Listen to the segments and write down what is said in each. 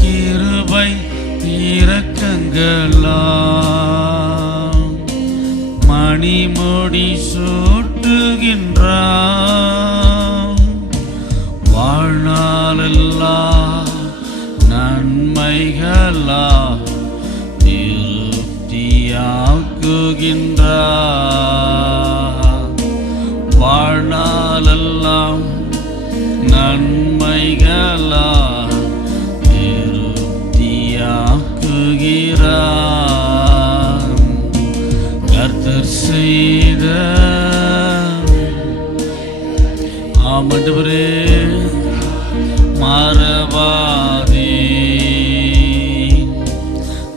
கிருபை இரக்கங்களாம் மணிமுடி சூட்டுகின்றான். வாழ்நாளெல்லாம் நன்மைகளா திருப்தியாக்குகின்றான். வாழ்நாளெல்லாம் நன்மைகளா திருப்தியாக்குகிறான். கர்த்தர் செய்த ஆண்டவரே மறவாதே.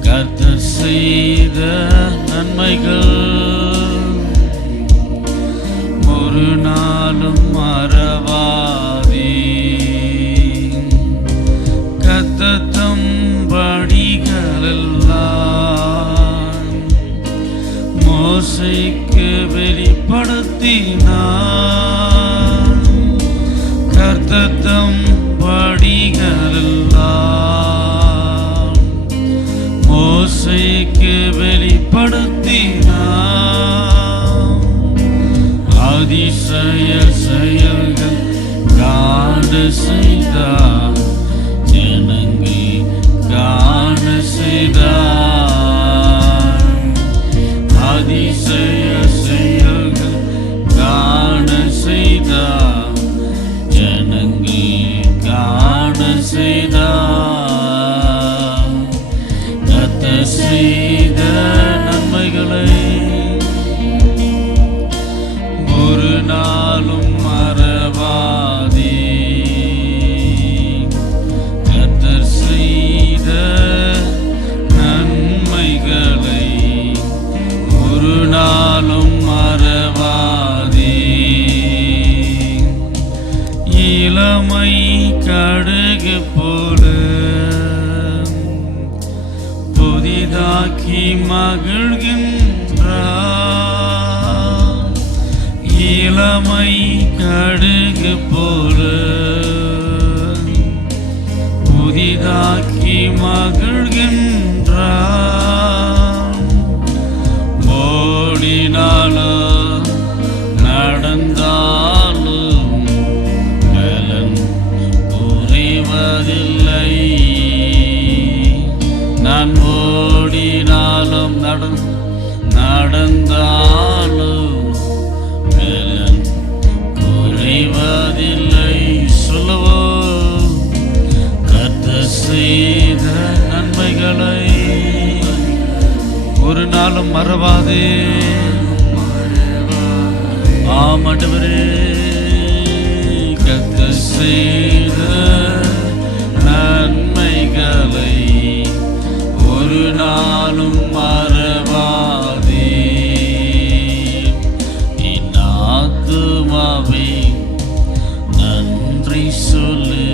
கர்த்தர் செய்த நன்மைகள் ஒரு நாளும் மறவாதே. கர்த்தர் படிகளெல்லாம் மோசேக்கு வெளிப்படுத்தினார். கர்த்தர் படிகளெல்லாம் மோசேக்கு வெளிப்படுத்தினார். அதிசய செயல்கள் காண செய்தார். ஜனங்கள் காண செய்தார். அதிசய செயல்கள் காண செய்தார். ஜனங்கள் காண செய்தார். கர்த்தர் செய்த நன்மைகளை ஒரு நாளும் மறவாதே. கர்த்தர் செய்த நன்மைகளை ஒரு நாளும் மறவாதே. இளமை கடுகு போல புதிதாக்கி மகிழ்கின்றார். இளமை கடுகு போல புதிதாக்கி மகிழ்கின்றார். ஓடினாலும் நடந்தாலும் பலன் புரிவதில்லை. நான் ஓடினாலும் நடந்தாலும் பலன் புரிவதில்லை. சொல்லுவோம் கர்த்தர் செய்த நன்மைகளை ஒரு நாளும் மறவாதே. ஆண்டவரே கர்த்தர் செய்த நன்மைகளை ஒரு நாளும் மறவாதே. என் ஆத்துமாவே நன்றி சொல்லு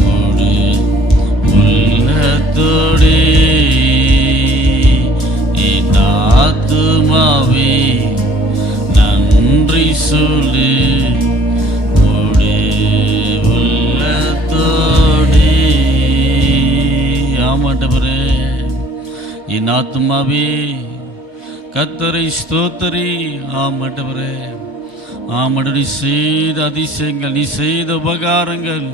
முழு உள்ளத்தோடே. என் ஆத்துமாவே நன்றி சொல்லு முழு உள்ளத்தோடே. ஆமாண்டவரே என் ஆத்துமாவே கர்த்தரை ஸ்தோத்திரி. ஆமாண்டவரே ஆமாண்டவரே செய்த அதிசயங்கள், நீ செய்த உபகாரங்கள்,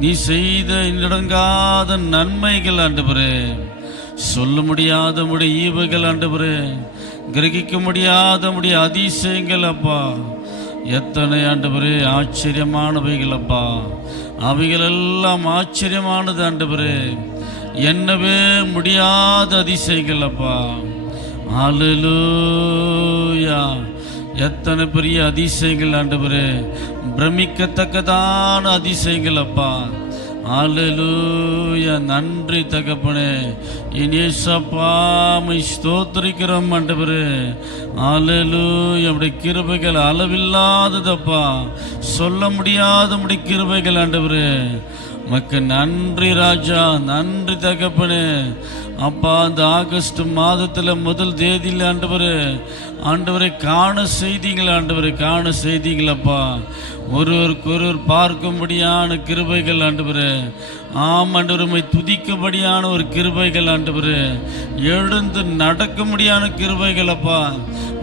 நீ செய்த இடங்காத நன்மைகள் ஆண்டவரே, சொல்ல முடியாத உடைய ஈவுகள் ஆண்டவரே, கிரகிக்க முடியாத உடைய அதிசயங்கள் அப்பா, எத்தனை ஆண்டவரே ஆச்சரியமானவைகள் அப்பா. அவைகள் எல்லாம் ஆச்சரியமானது ஆண்டவரே, என்னவே முடியாத அதிசயங்கள் அப்பா. அல்லேலூயா. எத்தனை பெரிய அதிசயங்கள் ஆண்டவரே, பிரமிக்கத்தக்கதான அதிசயங்கள் அப்பா. அல்லேலூயா. நன்றி தகப்பனே. இயேசுப்பா மை ஸ்தோத்திரிக்கிறோம் ஆண்டவரே. அல்லேலூயா. உம்முடைய கிருபைகள் அளவில்லாததப்பா, சொல்ல முடியாத உம்முடைய கிருபைகள் ஆண்டவரே. உமக்கு நன்றி ராஜா, நன்றி தகப்பனே. அப்பா, அந்த ஆகஸ்ட் மாதத்தில் முதல் தேதியில் ஆண்டவரே ஆண்டவரை காண செய்தீங்களா, ஆண்டவரை காண செய்தீங்களப்பா. ஒருவருக்கொருவர் பார்க்கும்படியான கிருபைகள் ஆண்டவரே. ஆம் ஆண்டவர், உம்மை துதிக்கும்படியான ஒரு கிருபைகள் ஆண்டவரே. எழுந்து நடக்கும்படியான கிருபைகள் அப்பா.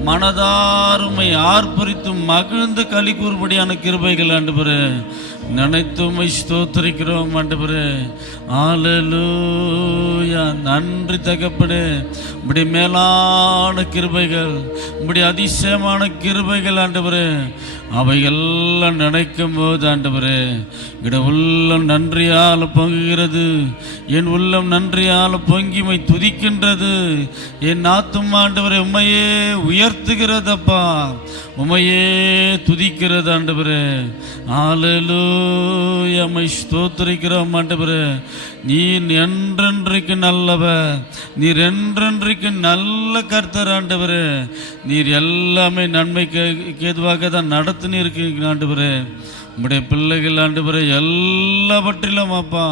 மனதார் உம்மை ஆர்ப்பரித்து மகிழ்ந்து களி கூறும்படியான கிருபைகள் ஆண்டவரே. நினைத்து உம்மை ஸ்தோத்திரிக்கிறோம் ஆண்டவரே. ஹல்லேலூயா. நன்றி தகப்பனே. உம்முடைய மேலான கிருபைகள், உம்முடைய அதிசயமான கிருபைகள் ஆண்டவரே, அவையெல்லாம் நினைக்கும் போது ஆண்டவரே இட உள்ளம் நன்றியால் பொங்குகிறது. என் உள்ளம் நன்றியால் பொங்கிமை துதிக்கின்றது. என் ஆத்துமா ஆண்டவரே உம்மையே உயர்த்துகிறதப்பா, உம்மையே துதிக்கிறது ஆண்டவரே. ஹல்லேலூயா. உம்மை ஸ்தோத்திரிக்கிறோம் ஆண்டவரே. நீர் என்றென்றைக்கு நல்லவர், நீர் என்றென்றைக்கு நல்ல கர்த்தர் ஆண்டவரே. நீர் எல்லாமே நன்மைக்கு ஏதுவாக தான் நடத்தினு இருக்கீங்க ஆண்டவரே. உம்முடைய பிள்ளைகள் ஆண்டவரே எல்லாவற்றிலும் அப்பா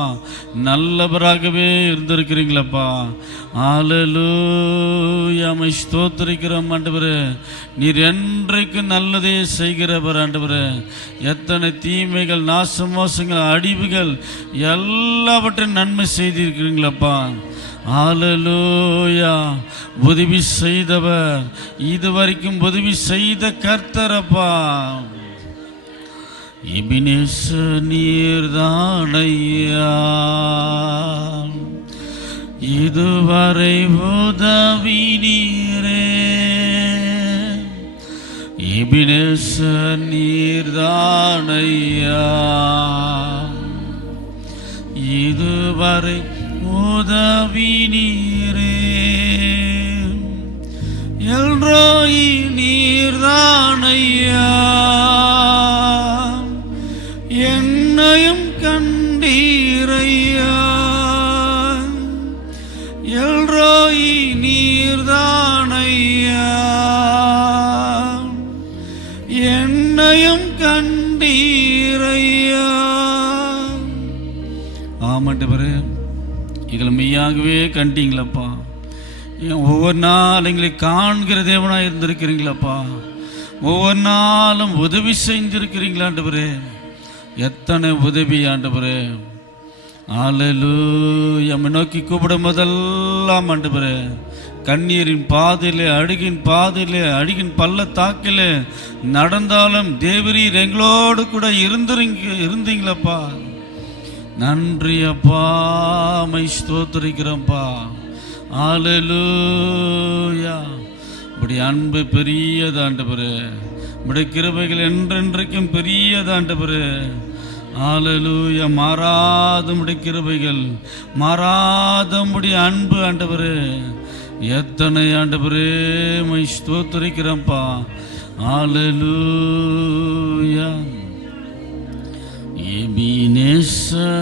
நல்லவராகவே இருந்திருக்கிறீங்களப்பா. ஹல்லேலூயா. உம்மை ஸ்தோத்திரிக்கிறோம் ஆண்டவரே. நீர் என்றைக்கு நல்லதே செய்கிறவர் ஆண்டவரே. எத்தனை தீமைகள், நாசமோசங்கள், அழிவுகள் எல்லாவற்றையும் நன்மை செய்திருக்கிறீங்களப்பா. ஹல்லேலூயா. உதவி செய்தவர், இதுவரைக்கும் உதவி செய்த கர்த்தரப்பா. எபினேசர் நீர்தானையா, இதுவரை உதவி நீரே. எபினேசர் நீர்தானையா, இதுவரை உதவி நீரே. எல்ரோயி நீர்தானையா, என்னையும் கண்டீரையா. எல்ரோயி நீர்தானையா, என்னையும் கண்டீரையா. ஆமாண்டவரே, எங்களை மெய்யாகவே கண்டீங்களப்பா. ஒவ்வொரு நாள் எங்களை காண்கிற தேவனாக இருந்திருக்கிறீங்களப்பா. ஒவ்வொரு நாளும் உதவி செஞ்சிருக்கிறீங்களா ஆண்டவரே. எத்தனை உதவி ஆண்டவரே. ஹல்லேலூயா. எம்மை நோக்கி கூப்பிடும் போதெல்லாம் ஆண்டவரே கண்ணீரின் பாதையிலே, அழுகின் பாதையிலே, அழுகின் பள்ளத்தாக்கிலே நடந்தாலும் தேவரீர் எங்களோடு கூட இருந்தீங்களப்பா. நன்றி அப்பா. மை ஸ்தோத்திரிக்கிறோம்ப்பா. ஹல்லேலூயா. இப்படி அன்பு பெரியதாண்டவரே. இப்படி கிருபைகள் என்றென்றைக்கும் பெரியதாண்டவரே. ஹல்லேலூயா. மாறாத உம்முடைய கிருபைகள், மாறாத உம்முடைய அன்பு ஆண்டவரே. எத்தனை ஆண்டவரே மை ஸ்தோத்திரிக்கிறோம்ப்பா. ஹல்லேலூயா. எபினேசர்,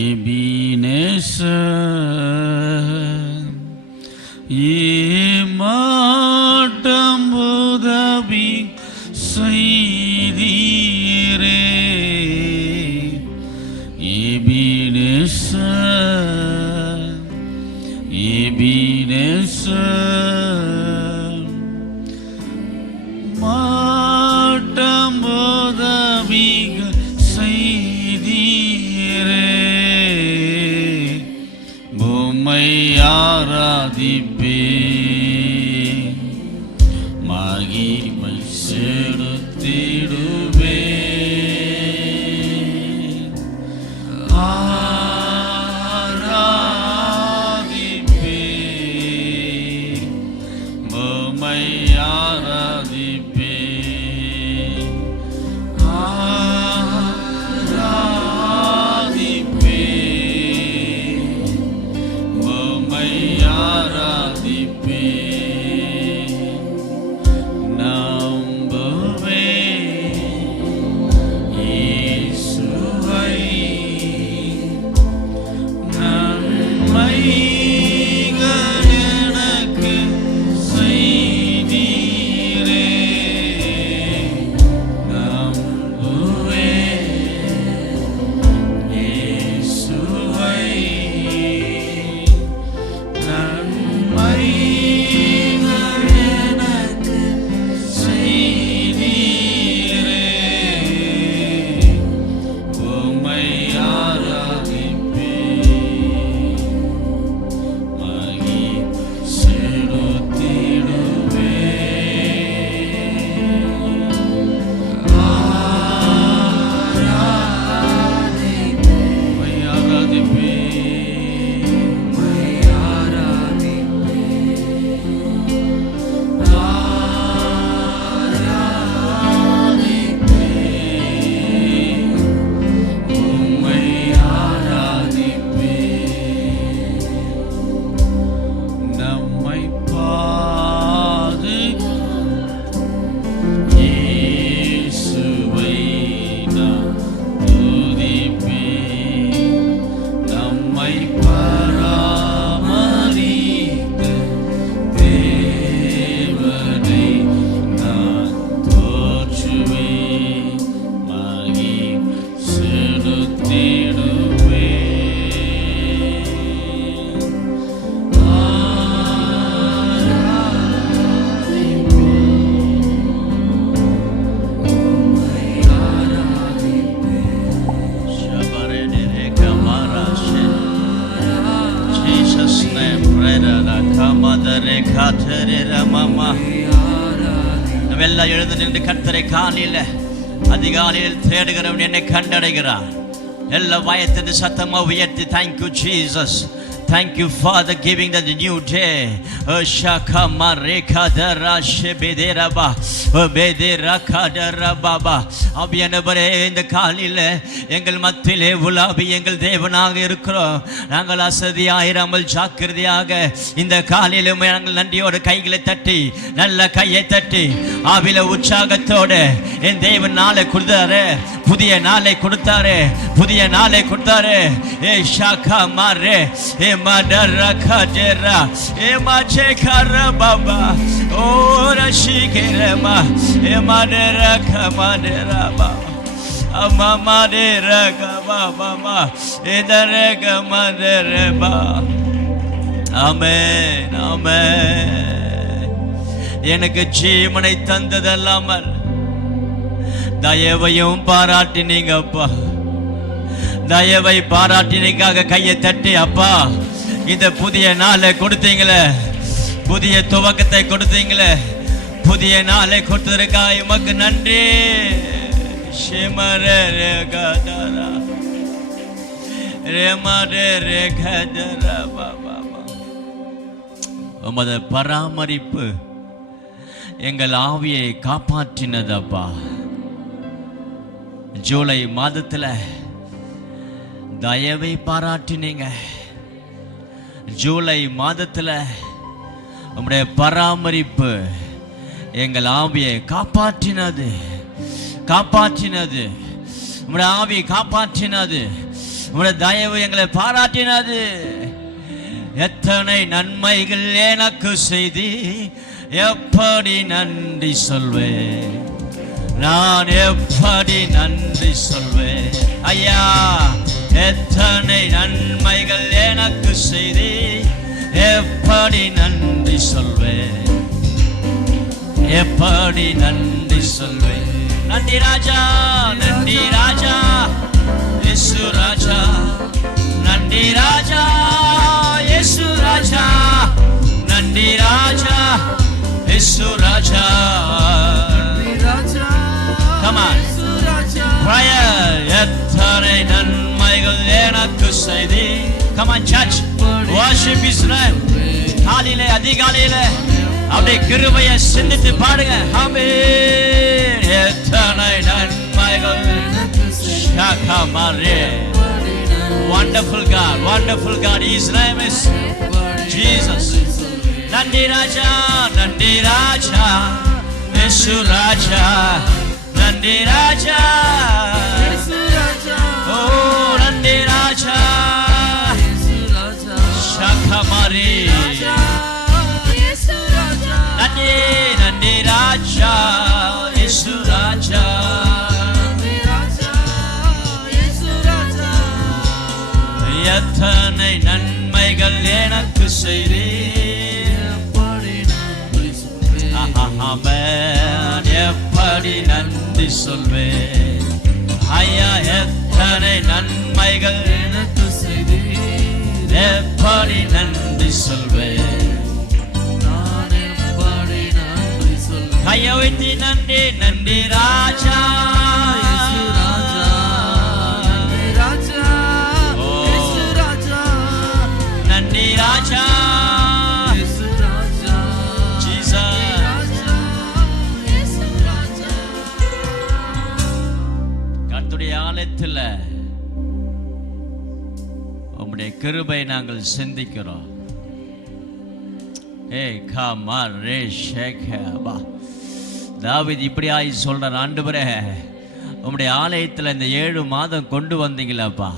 எபினேசர், ஏமாட்டம் உதவி செய்தீரே. எபினேசர், எபினேசர், மாட்டம் உதவி செய்தீரே. உம்மை ஆராதிப்பே, மகிமை செலுத்திடுவே. ஆராதிப்பே, உம்மை ஆராதிப்பே. ஆராதிப்பே, உம்மை ஆராதிப்பே. நம்புவே நம்ம எல்லாம் எழுந்து நின்று கர்த்தரை காலையில் அதிகாலையில் தேடுகிறவன் என்னை கண்டடைகிறார். எல்லா வயத்தின் சத்தமா உயர்த்தி thank you Jesus. Thank you Father giving the new day. Shaka mareka dara shebederaba obederaka darababa. அபியனபரே இந்த காலையில் எங்கள் மத்தியிலே உலாவி எங்கள் தேவனாக இருக்கிறோம். நாங்கள் அசதியாயிராமல் ஜாக்கிரதையாக இந்த காலையில் நாங்கள் நன்றியோடு கைகளை தட்டி நல்ல கையை தட்டி ஆவில உற்சாகத்தோடு என் தேவன் நாளை கொடுத்தாரு, புதிய நாளை கொடுத்தாரு, புதிய நாளை கொடுத்தாரு. ஏ ஷாக்கா மாரே ஏ madara kadera e machekara baba ora shikerema e madera kamadera ba amama dera baba edare kamadera ba. ஆமென் ஆமென். எனக்கு ஜீவனை தந்ததல்லாமல் தயவையும் பாராட்டினீங்க அப்பா. தயவை பாராட்டினீங்க. கையை தட்டி அப்பா இந்த புதிய நாளை கொடுத்தீங்களே, புதிய துவக்கத்தை கொடுத்தீங்களே, புதிய நாளை கொடுத்ததற்காக உமக்கு நன்றி. உமது பராமரிப்பு எங்கள் ஆவியை காப்பாற்றினதப்பா. ஜூலை மாதத்தில் தயவை பாராட்டினீங்க. ஜூலை மாதத்தில் உம்முடைய பராமரிப்பு எங்கள் ஆவியை காப்பாற்றினது, காப்பாற்றினது. உம்முடைய ஆவியை காப்பாற்றினது, உம்முடைய தயவு எங்களை பாராட்டினது. எத்தனை நன்மைகள் எனக்கு செய்தி எப்படி நன்றி சொல்வேன், நான் எப்படி நன்றி சொல்வேன் ஐயா. எத்தனை நன்மைகள் எனக்கு செய்தி எப்படி நன்றி சொல்வேன், எப்படி நன்றி சொல்வேன். நன்றி ராஜா, நன்றி ராஜா, இயேசு ராஜா. நன்றி ராஜா, இயேசு ராஜா. நன்றி ராஜா, இயேசு ராஜா. Come on. Prayer. எத்தனை நன்மைகள் எனக்கு செய்தி. Come on church. Worship His name. காலையிலே அதிகாலையிலே அப்படியே கிருபையை சிந்தித்து பாடுங்க. ஆமென். எத்தனை நன்மைகள். ஷாகாமாரே. Wonderful God, wonderful God. His name is Jesus. நன்றி ராஜா, நன்றி ராஜா, இயேசு ராஜா. நன்றி ராஜா, ஓ நன்றி ராஜா, ஷாகாமாரே. நன்றி நன்றி ராஜா, இயேசு ராஜா. எத்தனை நன்மைகள் எனக்கு செய்தி. எப்படி நன்றி சொல்வேன் ஐயா. எத்தனை நன்மைகள் எனக்கு செய்தி எப்படி நன்றி சொல்வேன். நான் எப்படி நன்றி சொல்வேன். கையை வைத்து நன்றி நன்றி ராஜா, ராஜா. கர்த்தருடைய ஆலயத்தில் உம்முடைய கிருபை நாங்கள் சிந்திக்கிறோம். தாவீது இப்படியாய் சொல்ற, ஆண்டவரே உம்முடைய ஆலயத்தில் இந்த 7 மாதம் கொண்டு வந்தீங்களாப்பா.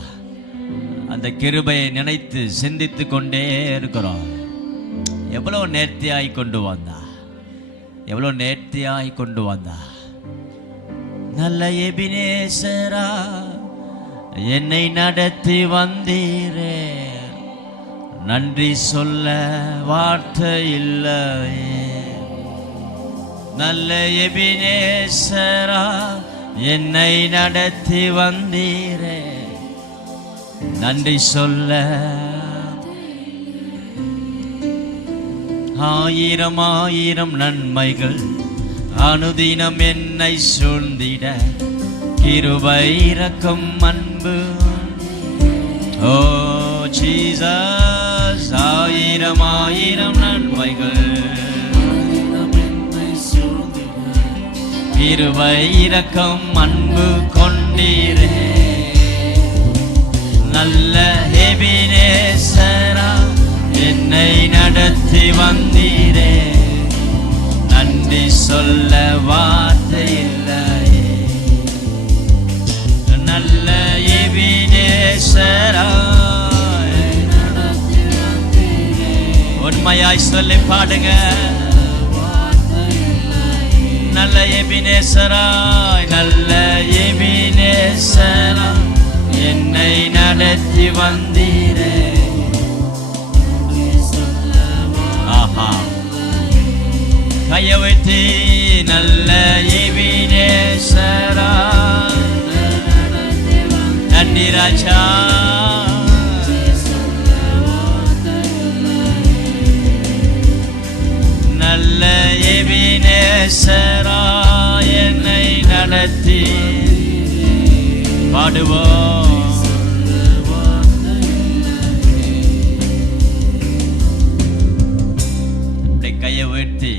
அந்த கிருபையை நினைத்து சிந்தித்து கொண்டே இருக்கிறோம். எவ்வளோ நேர்த்தியாய் கொண்டு வந்தா, எவ்வளோ நேர்த்தியாய் கொண்டு வந்தா. நல்ல எபினேசரா என்னை நடத்தி வந்தீரே, நன்றி சொல்ல வார்த்தை இல்லையே. நல்ல எபினேசரா என்னை நடத்தி வந்தீரே, நன்றி சொல்ல. ஆயிரம் ஆயிரம் நன்மைகள் அனுதினம் என்னை சூழ்ந்திட கிருபை இரக்கம் அன்பு. ஓ ஜீசஸ், ஆயிரம் ஆயிரம் நன்மைகள் கிருபை இரக்கம் அன்பு கொண்டீரே. நல்ல எபினேசரா என்னை நடத்தி வந்தீரே, நன்றி சொல்ல வார்த்தை இல்லையே. நல்ல எபினேசரா உண்மையாய் சொல்லி பாடுங்க. நல்ல எபினேசராய், நல்ல எபினேசரா என்னை நடத்தி வந்தீரே. ஆஹா, கையை வைத்து நல்ல எபினேசரா நன்றி ராஜா. நல்ல எபினேசரா என்னை நடத்தி பாடுவோம். கையை உயர்த்தி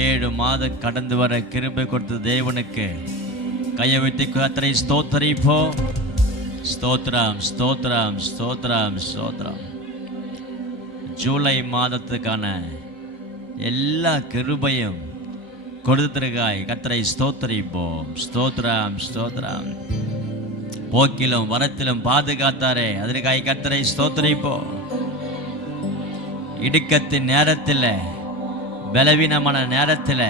7 மாதம் கடந்து வர கிருபை கொடுத்த தேவனுக்கு கையை வைத்து கர்த்தரை ஸ்தோத்தரிப்போம். ஸ்தோத்திரம் ஸ்தோத்திரம் ஸ்தோத்திரம் ஸ்தோத்திரம். ஜூலை மாதத்துக்கான எல்லா கிருபையும் கொடுத்திருக்காய், கர்த்தரை ஸ்தோத்தரிப்போம். ஸ்தோத்திரம் ஸ்தோத்திரம். போக்கிலும் வரத்திலும் பாதுகாத்தாரே, அதற்காய் கர்த்தரை ஸ்தோத்தரிப்போம். இடுக்கத்தின் நேரத்தில், பலவீனமான நேரத்தில்,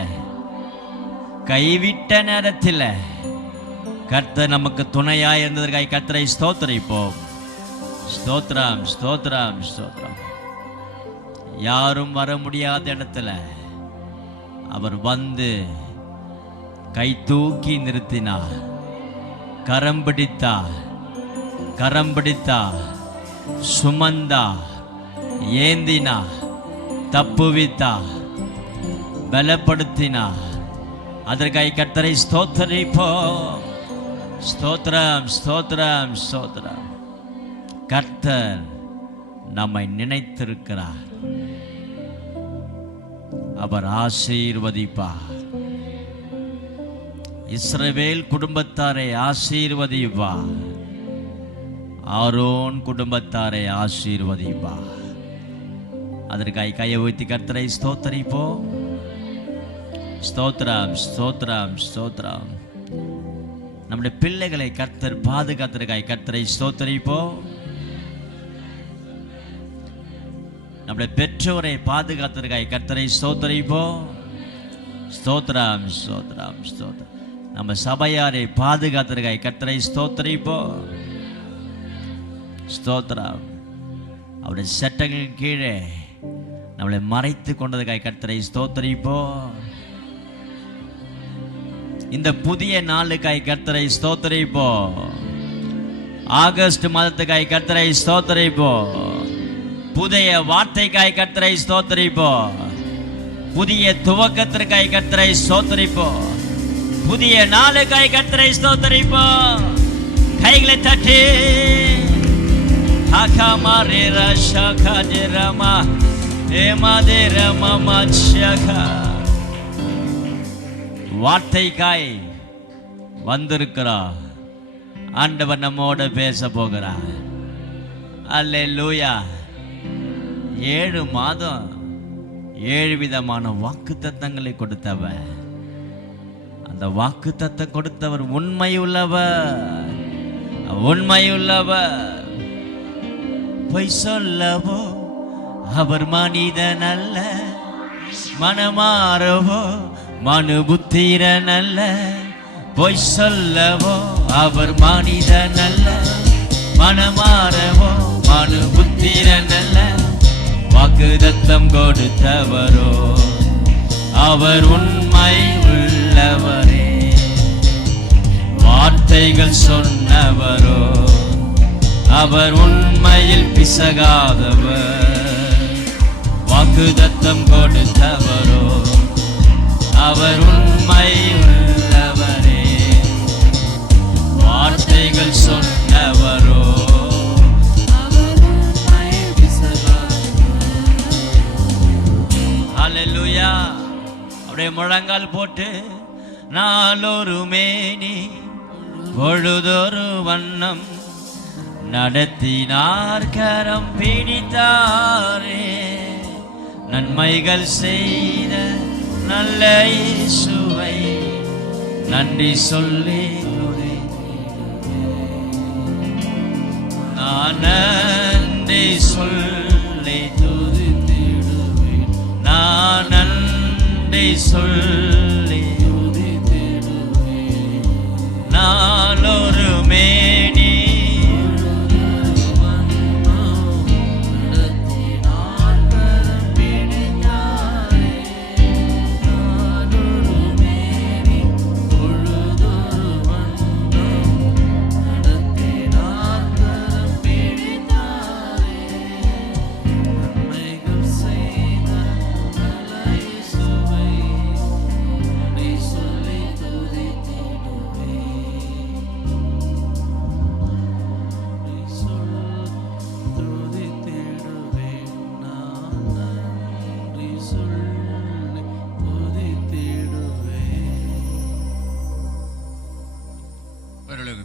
கைவிட்ட நேரத்தில் கர்த்தர் நமக்கு துணையாய் இருந்ததற்காய் கர்த்தரை ஸ்தோத்தரிப்போம். ஸ்தோத்திரம் ஸ்தோத்திரம் ஸ்தோத்திரம். யாரும் வர முடியாத இடத்துல அவர் வந்து கை தூக்கி நிறுத்தினார், கரம் பிடித்தார், கரம் பிடித்தார், சுமந்தார், ஏந்தினார், தப்புவித்தார், பலப்படுத்தினார். அதற்காய் கர்த்தரை ஸ்தோத்தரிப்போம். ஸ்தோத்திரம் ஸ்தோத்திரம் ஸ்தோத்திரம். கர்த்தர் நம்மை நினைத்திருக்கிறார், அவர் ஆசீர்வதிப்பார். இஸ்ரவேல் குடும்பத்தாரை ஆசீர்வதிப்பார், ஆரோன் குடும்பத்தாரை ஆசீர்வதிப்பார். அதற்காய் கையை உயர்த்தி கர்த்தரை ஸ்தோத்தரிப்போம். ஸ்தோத்திரம் ஸ்தோத்திரம் ஸ்தோத்திரம். நம்முடைய பிள்ளைகளை கர்த்தர் பாதுகாத்திருக்காய், கர்த்தரை ஸ்தோத்தரிப்போம். நம்முடைய பெற்றோரை பாதுகாத்திருக்காய், கர்த்தரை ஸ்தோத்தரிப்போம். ஸ்தோத்திரம் ஸ்தோத்திரம் ஸ்தோத்திரம். நம்ம சபையாரை பாதுகாத்திருக்காய், கர்த்தரை ஸ்தோத்தரிப்போம். ஸ்தோத்திரம். அவருடைய சட்டங்களின் கீழே நம்மளை மறைத்து கொண்டதுக்காய் கர்த்தரை ஸ்தோத்தரிப்போம். இந்த புதிய நாளுக்காய் கர்த்தரை ஸ்தோத்தரிப்போம். ஆகஸ்ட் மாதத்துக்காய் கர்த்தரை ஸ்தோத்தரிப்போம். புதிய வார்த்தைக்காய் கர்த்தரை ஸ்தோத்தரிப்போம். புதிய துவக்கத்திற்காய் கர்த்தரை ஸ்தோத்தரிப்போம். புதிய நாளுக்காய் கர்த்தரை ஸ்தோத்தரிப்போம். கைகளை தட்டி வார்த்தைக்காய் வந்திருக்கிறார். ஆண்டவர் நம்மோட பேச போகிறார். அல்லேலூயா. 7 மாதம் 7 விதமான வாக்குத்தத்தங்களை கொடுத்தவர். அந்த வாக்குத்தத்தம் கொடுத்தவர் உண்மையுள்ளவர், உண்மையுள்ளவர். பொய் சொல்லவோ அவர் மனிதன் அல்ல, மனமாறவோ மனு புத்திரன் அல்ல. பொய் சொல்லவோ அவர் மனிதன் அல்ல, மனமாறவோ மனு புத்திரன் அல்ல. வாக்குத்தத்தம் கொடுத்தவரோ அவர் உண்மை உள்ளவரே. வார்த்தைகள் சொன்னவரோ அவர் உண்மையில் பிசகாதவர். வாக்கு வாக்குத்தத்தம் கொடுத்தவரோ அவர் உண்மை உள்ளவரே. வார்த்தைகள் சொன்னவரோ ஹல்லேலூயா. அப்படியே முழங்கால் போட்டு நாளொரு மேனி பொழுதொரு வண்ணம் நடத்தினார் கரம் பிடித்தாரே. நன்மைகள் செய்த நல்ல இயேசுவை நன்றி சொல்லி நான் நன்றி சொல்லி துதித்திடுவேன். நான் நன்றி சொல்லி நாளொரு மேனி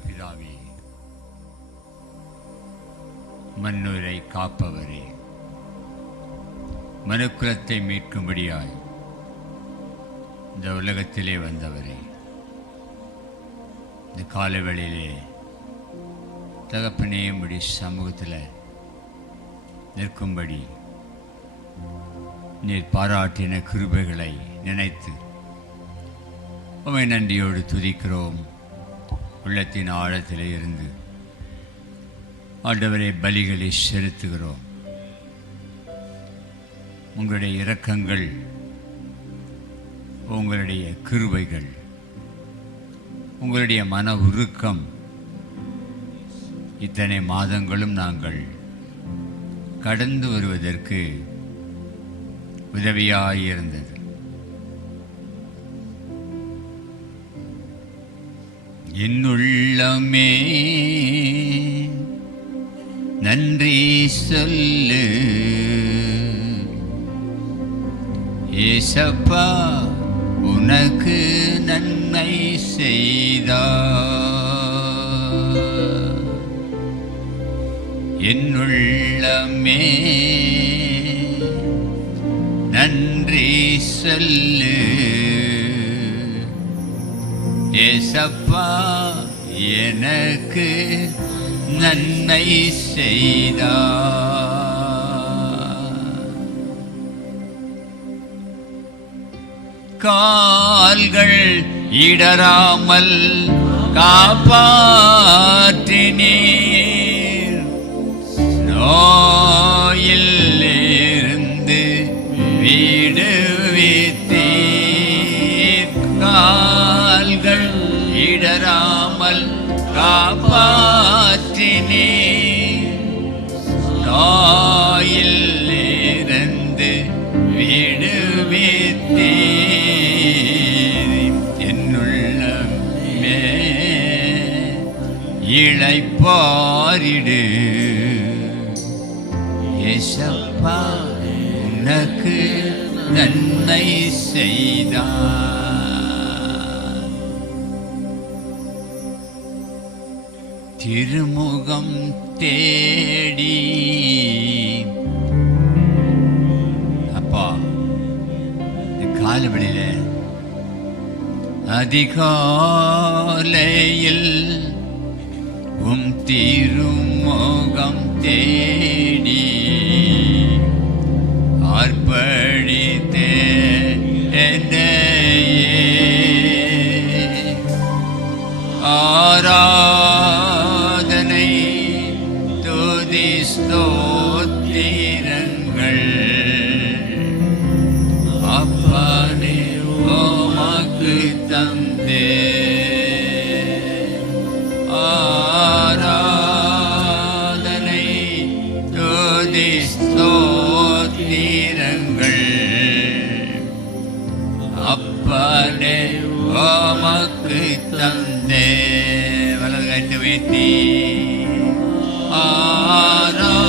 பிதாவே, மண்ணுரை காப்பவரே, மனுக்குலத்தை மீட்கும்படியாய் இந்த உலகத்திலே வந்தவரே, இந்த காலவேளையிலே தகப்பனே உம்முடைய சமூகத்தில் நிற்கும்படி நீர் பாராட்டின கிருபைகளை நினைத்து உம்மை நன்றியோடு துதிக்கிறோம். உள்ளத்தின் ஆழத்திலே இருந்து ஆண்டவரே பலிகளை செலுத்துகிறோம். உங்களுடைய இரக்கங்கள், உங்களுடைய கிருபைகள், உங்களுடைய மன உருக்கம் இத்தனை மாதங்களும் நாங்கள் கடந்து வருவதற்கு உதவியாயிருந்தது. என்னுள்ளமே நன்றி சொல்லு ஏசப்பா, உனக்கு நன்மை செய்தார். என்னுள்ளமே நன்றி சொல்லு ஏசப்பா, எனக்கு நன்மை செய்தார். கால்கள் இடராமல் காப்பாற்றினீர். நோயில் இருந்து விடுவித்தீர். கால்கள் இடராமல் காப்பாற்றினீர். நோயில் இருந்து விடுவித்தீர். என்னுள்ளமே இளைப்பாரிடு ஏசப்பா, உனக்கு நன்மை செய்தார். திருமுகம் தேடி அப்பா, இந்த காலவெளியில அதிகாலையில் உம் திருமுகம் தேடி ஆர்ப்பணித்தே என்னையே ஆராதனை துதி ஸ்தோத்திரங்கள் அப்பனே உமக்கு தந்தே. ஆராதனை துதி ஸ்தோத்திரங்கள் தந்தே. வலது கட்டு வைத்தி ஆராதனை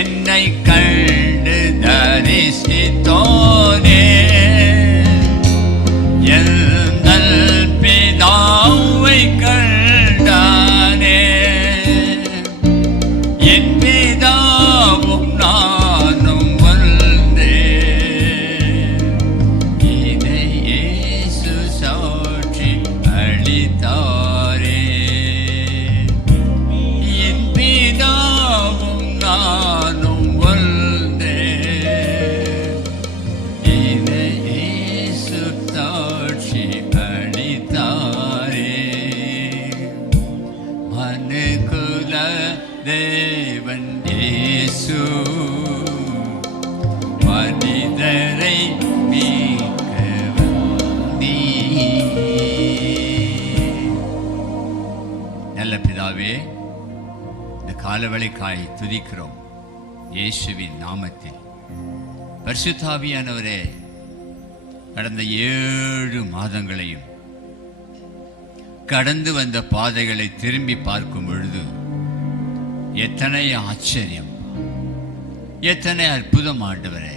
என்னை கண்டு தரிசித்தோனே எங்கள் பிதாவை கண்டானே. என் பிதாவும் நானும் ஒன்றே, இதை இயேசு சாட்சி அளித்தாரே. என் பிதாவும் நானும் ஒன்றே, இதை இயேசு சாட்சி அளித்தாரே. மனுகுல தேவன் இயேசு மனிதரை மீட்க வந்தீர். நல்ல பிதாவே, இந்த காலவெளிக்காய் துதிக்கிறோம் இயேசுவின் நாமத்தில். பரிசுத்த ஆவியானவரே, கடந்த 7 மாதங்களையும் கடந்து வந்த பாதைகளை திரும்பி பார்க்கும் பொழுது எத்தனை ஆச்சரியம், எத்தனை அற்புதம் ஆண்டவரே.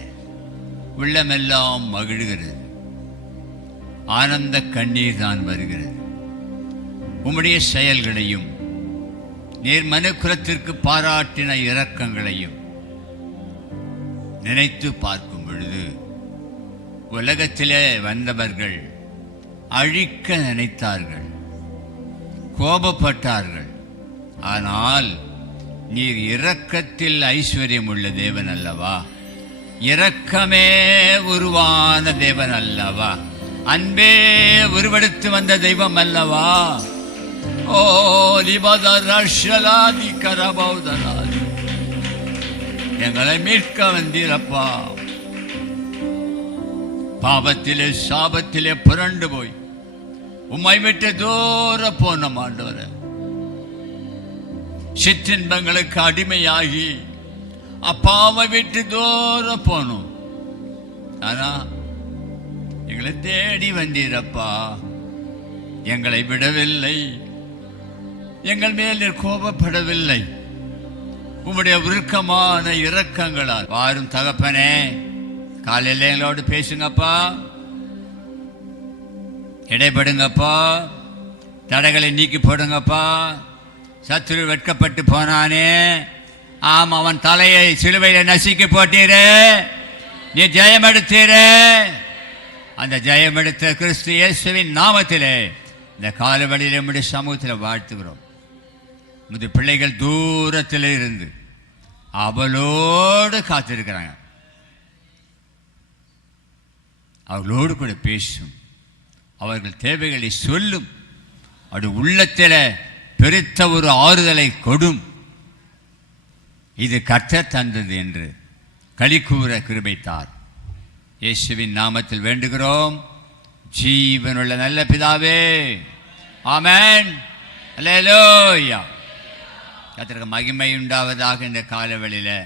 உள்ளமெல்லாம் மகிழ்கிறது, ஆனந்த கண்ணீர் தான் வருகிறது. உம்முடைய செயல்களையும் நீர் மனுக்குலத்திற்கு பாராட்டின இரக்கங்களையும் நினைத்து பார்க்கும் பொழுது உலகத்திலே வந்தவர்கள் அழிக்க நினைத்தார்கள், கோபப்பட்டார்கள். ஆனால் நீர் இரக்கத்தில் ஐஸ்வர்யம் உள்ள தேவன் அல்லவா, இரக்கமே உருவான தேவன் அல்லவா, அன்பே உருவெடுத்து வந்த தெய்வம் அல்லவா. ஓ லிபதரஷலாதி கரபௌதலாதி, எங்களை மீட்க வந்தீரப்பா. பாவத்திலே சாபத்திலே புரண்டு போய் உம்மை விட்டு தூர போன ஆண்டவரே, சிற்றின்பங்களுக்கு அடிமையாகி அப்பாவை விட்டு தூர போனோம். ஆனா எங்களை தேடி வந்தீரப்பா, எங்களை விடவில்லை, எங்கள் மேல் நீர் கோபப்படவில்லை. உம்முடைய உருக்கமான இரக்கங்களால் வாரும் தகப்பனே, காலையில் எங்களோடு பேசுங்கப்பா, இடைப்படுங்கப்பா, தடைகளை நீக்கி போடுங்கப்பா. சத்துரு வெட்கப்பட்டு போனானே, ஆம், அவன் தலையை சிலுவையில் நசுக்கி போட்டீரே, நீ ஜெயம் எடுத்தீரே. அந்த ஜெயம் எடுத்த கிறிஸ்து இயேசுவின் நாமத்திலே இந்த காலவெளியில் நம்முடைய சமூகத்தில் வாழ்த்துகிறோம். முது பிள்ளைகள் தூரத்தில் இருந்து அவளோடு காத்திருக்கிறாங்க. அவர்களோடு கூட பேசும், அவர்கள் தேவைகளை சொல்லும், அது உள்ளத்தில் பெருத்த ஒரு ஆறுதலை கொடும். இது கர்த்தர் தந்தது என்று களிக்கூற கிருபைத்தார். இயேசுவின் நாமத்தில் வேண்டுகிறோம், ஜீவனுள்ள நல்ல பிதாவே, ஆமென், அல்லேலூயா. கர்த்தருக்கு மகிமை உண்டாவதாக. இந்த காலவெளியில்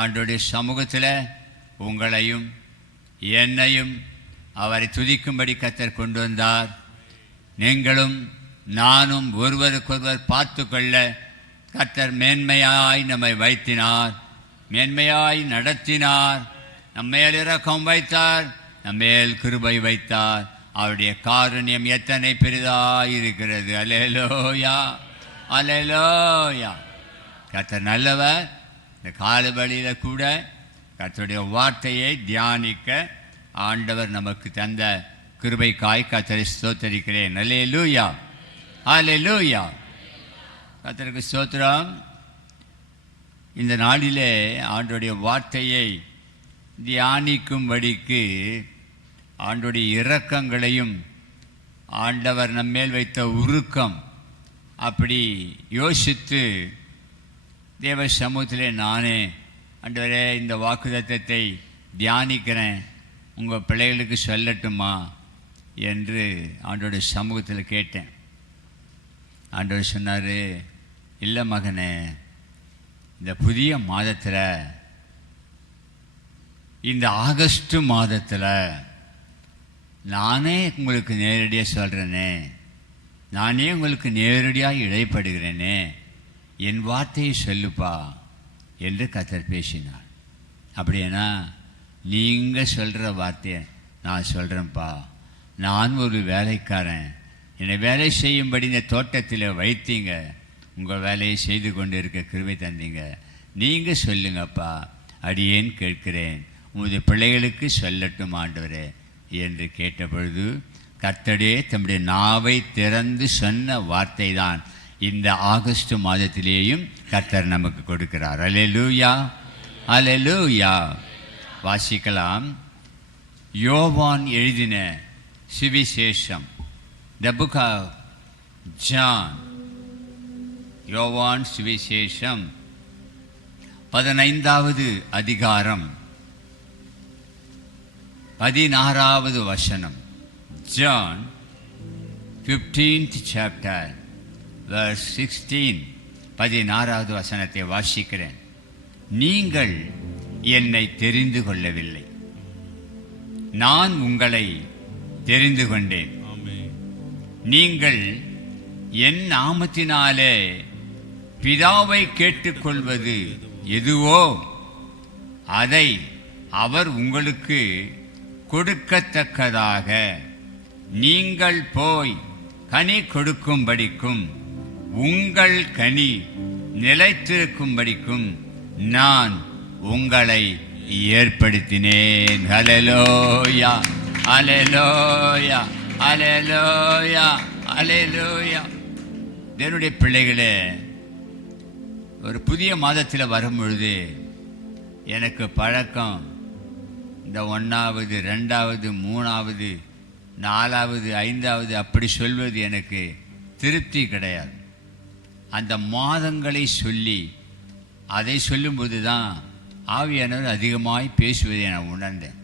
ஆண்டவருடைய சமூகத்தில் உங்களையும் என்னையும் அவரை துதிக்கும்படி கர்த்தர் கொண்டு வந்தார். நீங்களும் நானும் ஒருவருக்கொருவர் பார்த்து கொள்ள கர்த்தர் மேன்மையாய் நம்மை வைத்தினார், மேன்மையாய் நடத்தினார், நம்மேல் இரக்கம் வைத்தார், நம்மேல் கிருபை வைத்தார். அவருடைய காருண்யம் எத்தனை பெரிதாய் இருக்கிறது. அல்லேலூயா, அல்லேலூயா. கர்த்தர் நல்லவர். இந்த காலவழியில் கூட கர்த்தருடைய வார்த்தையை தியானிக்க ஆண்டவர் நமக்கு தந்த கிருபைக்காய் கர்த்தரை ஸ்தோத்தரிக்கிறேன். அல்லேலூயா, அல்லேலூயா. கர்த்தருக்கு ஸ்தோத்திரம். இந்த நாளிலே ஆண்டவருடைய வார்த்தையை தியானிக்கும்படிக்கு ஆண்டவருடைய இரக்கங்களையும் ஆண்டவர் நம்மேல் வைத்த உருக்கம் அப்படி யோசித்து தேவ சமூகத்திலே நானே ஆண்டவரே இந்த வாக்குத்தத்தத்தை தியானிக்கிறேன், உங்கள் பிள்ளைகளுக்கு சொல்லட்டுமா என்று ஆண்டவருடைய சமூகத்தில் கேட்டேன். ஆண்டவர் சொன்னார், இல்லை மகனே, இந்த புதிய மாதத்தில், இந்த ஆகஸ்ட் மாதத்தில் நானே உங்களுக்கு நேரடியாக சொல்கிறேனே, நானே உங்களுக்கு நேரடியாக இடைப்படுகிறேனே, என் வார்த்தையை சொல்லுப்பா என்று கர்த்தர் பேசினார். அப்படின்னா நீங்கள் சொல்கிற வார்த்தையை நான் சொல்கிறேன்ப்பா. நான் ஒரு வேலைக்காரன், என்னை வேலை செய்யும்படி இந்த தோட்டத்தில் வைத்தீங்க, உங்கள் வேலையை செய்து கொண்டு இருக்க கிருபை தந்தீங்க, நீங்கள் சொல்லுங்கப்பா, அடியேன் கேட்கிறேன், உமது பிள்ளைகளுக்கு சொல்லட்டும் ஆண்டவரே என்று கேட்டபொழுது கர்த்தரே தம்முடைய நாவை திறந்து சொன்ன வார்த்தை தான் இந்த ஆகஸ்ட் மாதத்திலேயும் கர்த்தர் நமக்கு கொடுக்கிறார். அல்லேலூயா, அல்லேலூயா. வாசிக்கலாம். யோவான் எழுதின சுவிசேஷம், த புக் ஆஃப் ஜான், யோவான் சுவிசேஷம் 15வது அதிகாரம் 16வது வசனம். ஜான் 15th chapter verse 16, 16வது வசனத்தை வாசிக்கிறேன். நீங்கள் என்னை தெரிந்து கொள்ளவில்லை, நான் உங்களை தெரிந்து கொண்டேன். நீங்கள் என் நாமத்தினாலே பிதாவை கேட்டுக்கொள்வது எதுவோ அதை அவர் உங்களுக்கு கொடுக்கத்தக்கதாக நீங்கள் போய் கனி கொடுக்கும்படிக்கும் உங்கள் கனி நிலைத்திருக்கும்படிக்கும் நான் உங்களை ஏற்படுத்தினேன். ஹல்லேலூயா, ஹல்லேலூயா, ஹல்லேலூயா, ஹல்லேலூயா. தேவனுடைய பிள்ளைகளே, ஒரு புதிய மாதத்தில் வரும்பொழுது எனக்கு பழக்கம் இந்த 1வது 2வது 3வது 4வது 5வது அப்படி சொல்வது எனக்கு திருப்தி கிடையாது. அந்த மாதங்களை சொல்லி அதை சொல்லும்போது தான் ஆவியானவர் அதிகமாய் பேசுவதை நான் உணர்ந்தேன்.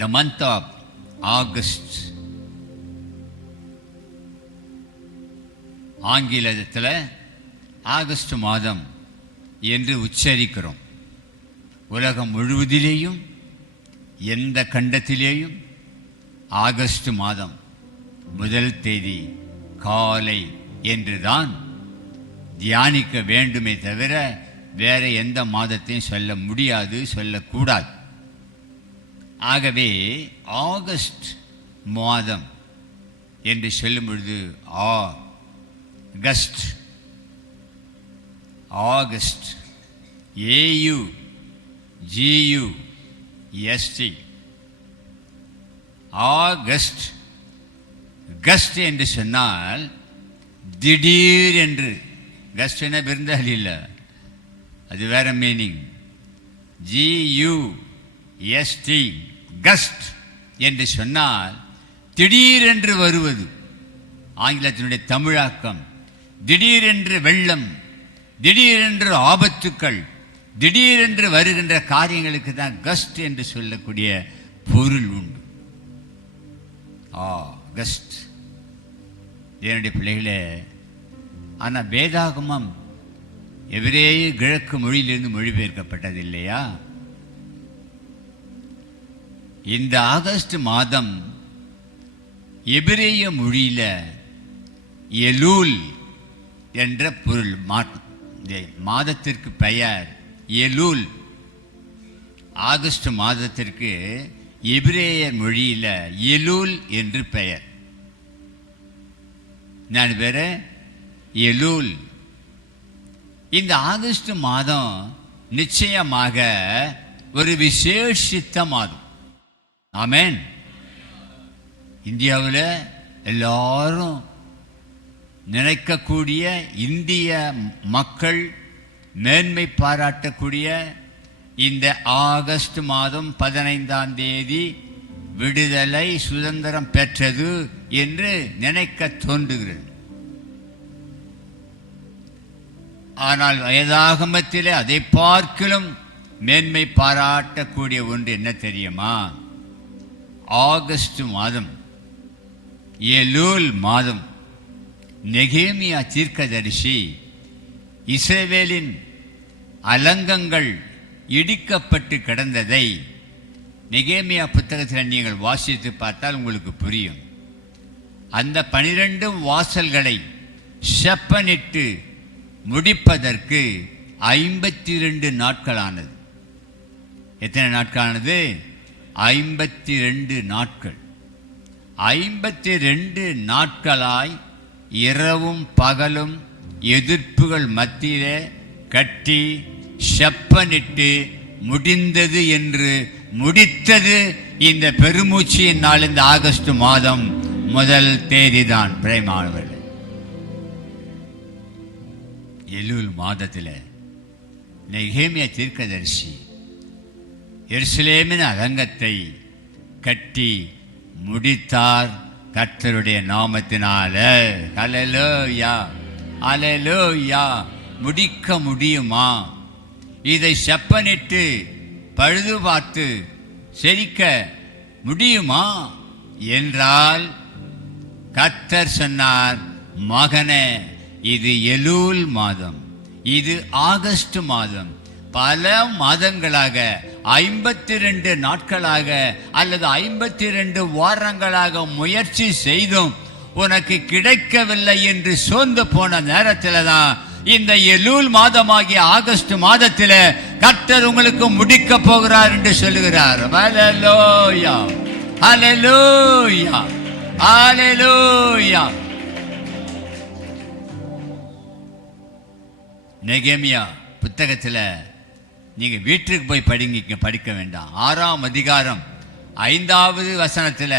த மந்த் ஆஃப் ஆகஸ்ட், ஆங்கிலத்தில் ஆகஸ்ட் மாதம் என்று உச்சரிக்கிறோம். உலகம் முழுவதிலேயும் எந்த கண்டத்திலேயும் ஆகஸ்ட் மாதம் 1 தேதி காலை என்றுதான் தியானிக்க வேண்டுமே தவிர வேற எந்த மாதத்தையும் சொல்ல முடியாது, சொல்லக்கூடாது. ஆகவே ஆகஸ்ட் மாதம் என்று சொல்லும் பொழுது ஆகஸ்ட், ஆகஸ்ட், AUGUST, ஆகஸ்ட். கஸ்ட் என்று சொன்னால் திடீர் என்று, கஸ்ட் என்ன விருந்தாளி இல்லை, அது வேற மீனிங். GUST, கஸ்ட் என்று சொன்னால் திடீரென்று வருவது. ஆங்கிலத்தினுடைய தமிழாக்கம். திடீரென்று வெள்ளம், திடீரென்று ஆபத்துக்கள், திடீரென்று வருகின்ற காரியங்களுக்கு தான் கஸ்ட் என்று சொல்லக்கூடிய பொருள் உண்டு. கஸ்ட் என்னுடைய பிள்ளைகளே. ஆனால் வேதாகமம் எபிரேய கிழக்கு மொழியிலிருந்து மொழிபெயர்க்கப்பட்டது இல்லையா? இந்த ஆகஸ்ட் மாதம் எபிரேய மொழியில் எலூல் என்ற பொருள். மாதத்திற்கு பெயர் எலூல். ஆகஸ்ட் மாதத்திற்கு எபிரேய மொழியில் எலூல் என்று பெயர். நான் வேற எலூல். இந்த ஆகஸ்ட் மாதம் நிச்சயமாக ஒரு விசேஷித்த மாதம். ஆமென். இந்தியாவில் எல்லாரும் நினைக்கக்கூடிய, இந்திய மக்கள் மேன்மை பாராட்டக்கூடிய இந்த ஆகஸ்ட் மாதம் 15ஆம் தேதி விடுதலை சுதந்திரம் பெற்றது என்று நினைக்க தோன்றுகிறது. ஆனால் வேதாகமத்திலே அதை பார்க்கிலும் மேன்மை பாராட்டக்கூடிய ஒன்று என்ன தெரியுமா? ஆகஸ்ட் மாதம், எலூல் மாதம். நெகேமியா தீர்க்கதரிசி இஸ்ரவேலின் அலங்கங்கள் இடிக்கப்பட்டு கிடந்ததை நெகேமியா புத்தகத்தில் நீங்கள் வாசித்து பார்த்தால் உங்களுக்கு புரியும். அந்த 12 வாசல்களை செப்பனிட்டு முடிப்பதற்கு 52 நாட்களானது. எத்தனை நாட்களானது? 52 நாட்கள். 52 நாட்களாய் இரவும் பகலும் எதிர்ப்புகள் மத்தியிலே கட்டி செப்பனிட்டு முடிந்தது என்று முடித்தது இந்த பெருமூச்சியின் நாள், இந்த ஆகஸ்ட் மாதம் 1 தேதி தான். பிரியமானவர்களே, எலூல் மாதத்தில் நெகேமியா தீர்க்கதரிசி எருசலேமின் அலங்கத்தை கட்டி முடித்தார் கர்த்தருடைய நாமத்தினால. ஹல்லேலூயா, ஹல்லேலூயா. முடிக்க முடியுமா? இதை செப்பனிட்டு பழுது பார்த்து செரிக்க முடியுமா என்றால் கர்த்தர் சொன்னார், மகனே, இது எலூல் மாதம், இது ஆகஸ்ட் மாதம். பல மாதங்களாக 52 நாட்களாக அல்லது 52 வாரங்களாக முயற்சி செய்தும் உனக்கு கிடைக்கவில்லை என்று சோர்ந்து போன நேரத்தில் தான் இந்த எலூல் மாதமாகிய ஆகஸ்ட் மாதத்தில் கர்த்தர் உங்களுக்கு முடிக்க போகிறார் என்று சொல்லுகிறார். ஹல்லேலூயா, ஹல்லேலூயா, ஹல்லேலூயா. நெகேமியா புத்தகத்தில் நீங்கள் வீட்டுக்கு போய் படிக்க வேண்டாம். 6ஆம் அதிகாரம் 5வது வசனத்தில்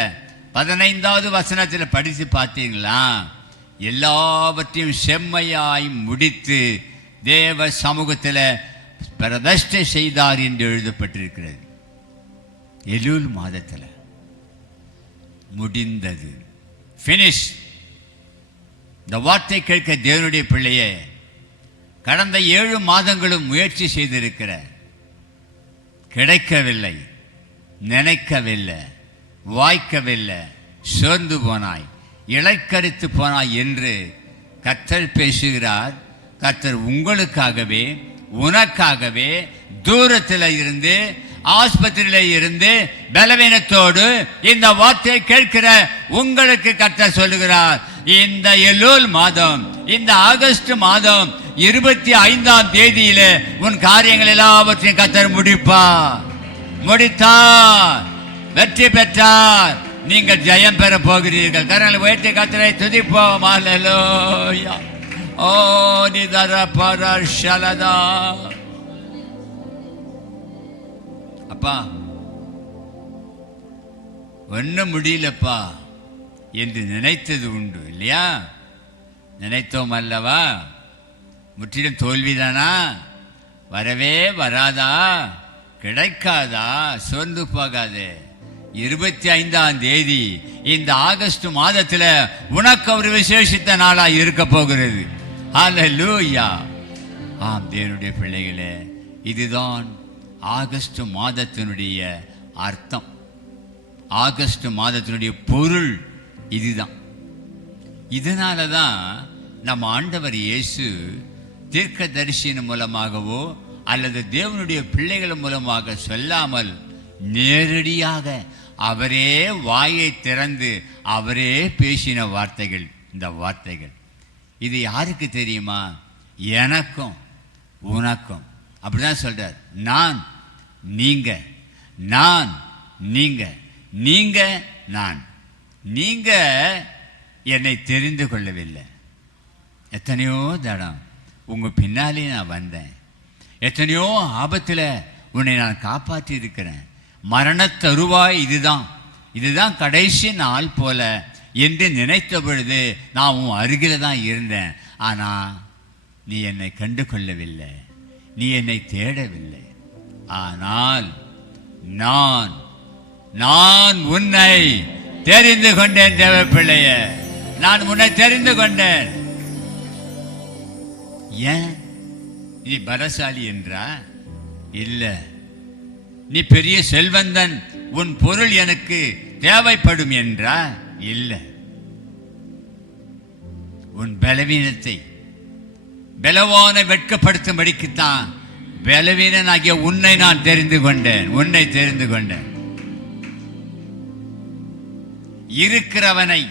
15வது வசனத்தில் படித்து பார்த்தீங்களா? எல்லாவற்றையும் செம்மையாய் முடித்து தேவ சமூகத்தில் பிரதிஷ்டை செய்தார் என்று எழுதப்பட்டிருக்கிறது. எலூல் மாதத்தில் முடிந்தது, ஃபினிஷ். இந்த வார்த்தை கேட்க தேவனுடைய பிள்ளையே, கடந்த 7 மாதங்களும் முயற்சி செய்திருக்கிற, கிடைக்கவில்லை, நினைக்கவில்லை, வாய்க்கவில்லை, சோர்ந்து போனாய், இளைக்கரித்து போனாய் என்று கர்த்தர் பேசுகிறார். கர்த்தர் உங்களுக்காகவே, உனக்காகவே தூரத்தில் இருந்து, ஆஸ்பத்திரியில் இருந்து பலவீனத்தோடு இந்த வார்த்தையை கேட்கிற உங்களுக்கு கர்த்தர் சொல்லுகிறார், இந்த எலூல் மாதம், இந்த ஆகஸ்ட் மாதம் 25ஆம் தேதியில உன் காரியங்கள் எல்லாவற்றையும் கர்த்தர் முடித்தார், வெற்றி பெற்றார். நீங்கள் ஜெயம் பெற போகிறீர்கள். கரங்களை உயர்த்தி கர்த்தரை துதிப்போம். ஹல்லேலூயா. ஓ நிதர பரஷலதா. அப்பா, ஒன்றும் முடியலப்பா என்று நினைத்தது உண்டு இல்லையா? நினைத்தோம் அல்லவா? முற்றிலும் தோல்விதானா? வரவே வராதா? கிடைக்காதா? சோர்ந்து போகாதே. 25ஆம் தேதி இந்த ஆகஸ்ட் மாதத்துல உனக்கு ஒரு விசேஷித்த நாளா இருக்க போகிறது. ஹல்லேலூயா. ஆம் தேவனுடைய பிள்ளைகளே, இதுதான் ஆகஸ்ட் மாதத்தினுடைய அர்த்தம். ஆகஸ்ட் மாதத்தினுடைய பொருள் இதுதான். இதனால தான் நம்ம ஆண்டவர் இயேசு தீர்க்கதரிசியின் மூலமாகவோ அல்லது தேவனுடைய பிள்ளைகள் மூலமாக சொல்லாமல் நேரடியாக அவரே வாயை திறந்து அவரே பேசின வார்த்தைகள் இந்த வார்த்தைகள். இது யாருக்கு தெரியுமா? எனக்கும் உனக்கும். அப்படிதான் சொல்றார். நான் நீங்க, நான் நீங்க, நீங்க நான். நீங்க என்னை தெரிந்து கொள்ளவில்லை. எத்தனையோ தடம் உங்க பின்னாலே நான் வந்தேன். எத்தனையோ ஆபத்தில் உன்னை நான் காப்பாற்றி இருக்கிறேன். மரண தருவாய் இதுதான் கடைசி நாள் போல என்று நினைத்த பொழுது நான் உன் அருகில் தான் இருந்தேன். ஆனால் நீ என்னை கண்டு கொள்ளவில்லை, நீ என்னை தேடவில்லை. ஆனால் நான் உன்னை தெரிந்து கொண்டேன். தேவ பிள்ளைய, நான் உன்னை தெரிந்து கொண்டேன். ஏன் நீ பலசாலி என்றா? இல்லை. நீ பெரிய செல்வந்தன், உன் பொருள் எனக்கு தேவைப்படும் என்றா? இல்லை. உன் பலவீனத்தை பலவான வெட்கப்படுத்தும்படிக்குத்தான் பலவீனனாகிய உன்னை நான் தெரிந்து கொண்டேன். இருக்கிறவனை,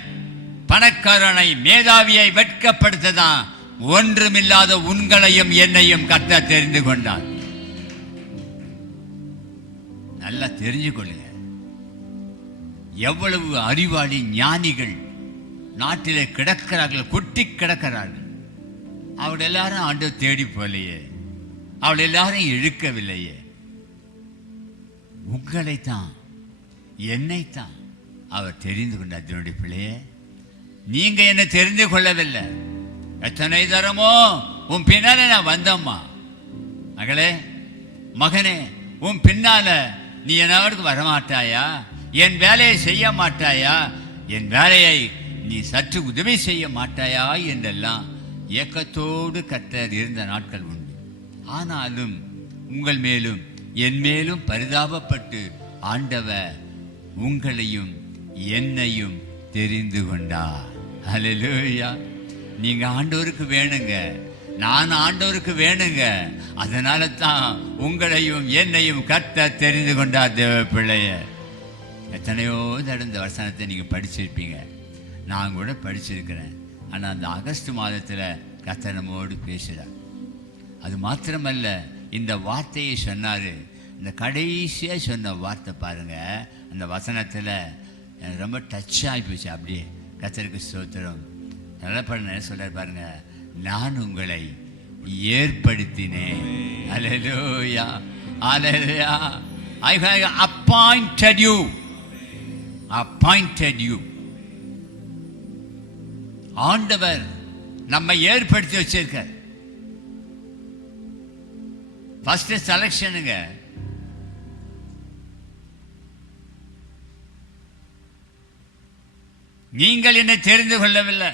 பணக்காரனை, மேதாவியை வெட்கப்படுத்ததான் ஒன்றுமில்லாத உங்களையும் என்னையும் கர்த்தர் தெரிந்து கொண்டார். நல்லா தெரிஞ்சு கொள்ளுங்க. எவ்வளவு அறிவாளி ஞானிகள் நாட்டிலே கிடக்கிறார்கள், கொட்டி கிடக்கிறார்கள். அவள் எல்லாரும் ஆண்டவர் தேடி போலையே, அவள் எல்லாரும் இழுக்கவில்லையே. உங்களைத்தான், என்னைத்தான் அவர் தெரிந்து கொண்டார். அதனுடைய பிள்ளையே, நீங்க என்ன தெரிந்து கொள்ளவில்லை. எத்தனை தரமோ உன் பின்னால நான் வந்தம்மா. மகளே, மகனே, உன் பின்னால நீ என்னோடு வரமாட்டாயா? என் வேலையை செய்ய மாட்டாயா? என் வேலையை நீ சற்று உதவி செய்ய மாட்டாயா என்றெல்லாம் ஏக்கத்தோடு கர்த்தர் இருந்த நாட்கள் உண்டு. ஆனாலும் உங்கள் மேலும் என் மேலும் பரிதாபப்பட்டு ஆண்டவர் உங்களையும் என்னையும் தெரிந்து கொண்டார். ஹல்லேலூயா. நீங்க ஆண்டவருக்கு வேணுங்க, நான் ஆண்டவருக்கு வேணுங்க. அதனால தான் உங்களையும் என்னையும் கர்த்தர் தெரிந்து கொண்டார். தேவ பிள்ளைய, எத்தனையோ தடவை இந்த வசனத்தை நீங்க படிச்சிருப்பீங்க, நான் கூட படிச்சிருக்கிறேன். ஆனால் அந்த ஆகஸ்ட் மாதத்தில் கர்த்தர் நம்மோடு பேசுகிறார். அது மாத்திரமல்ல, இந்த வார்த்தையை சொன்னார். இந்த கடைசியாக சொன்ன வார்த்தை பாருங்க, அந்த வசனத்தில் எனக்கு ரொம்ப டச் ஆகி போச்சு. அப்படியே கர்த்தருக்கு ஸ்தோத்திரம். நல்ல பண்ண சொல்றார் பாருங்க, நான் உங்களை ஏற்படுத்தினேன். அல்லேலூயா, அல்லேலூயா. I have appointed you. ஆண்டவர் நம்மை ஏற்படுத்தி வச்சிருக்கார். ஃபர்ஸ்ட் செலக்ஷனுங்க. நீங்கள் என்னை தெரிந்து கொள்ளவில்லை.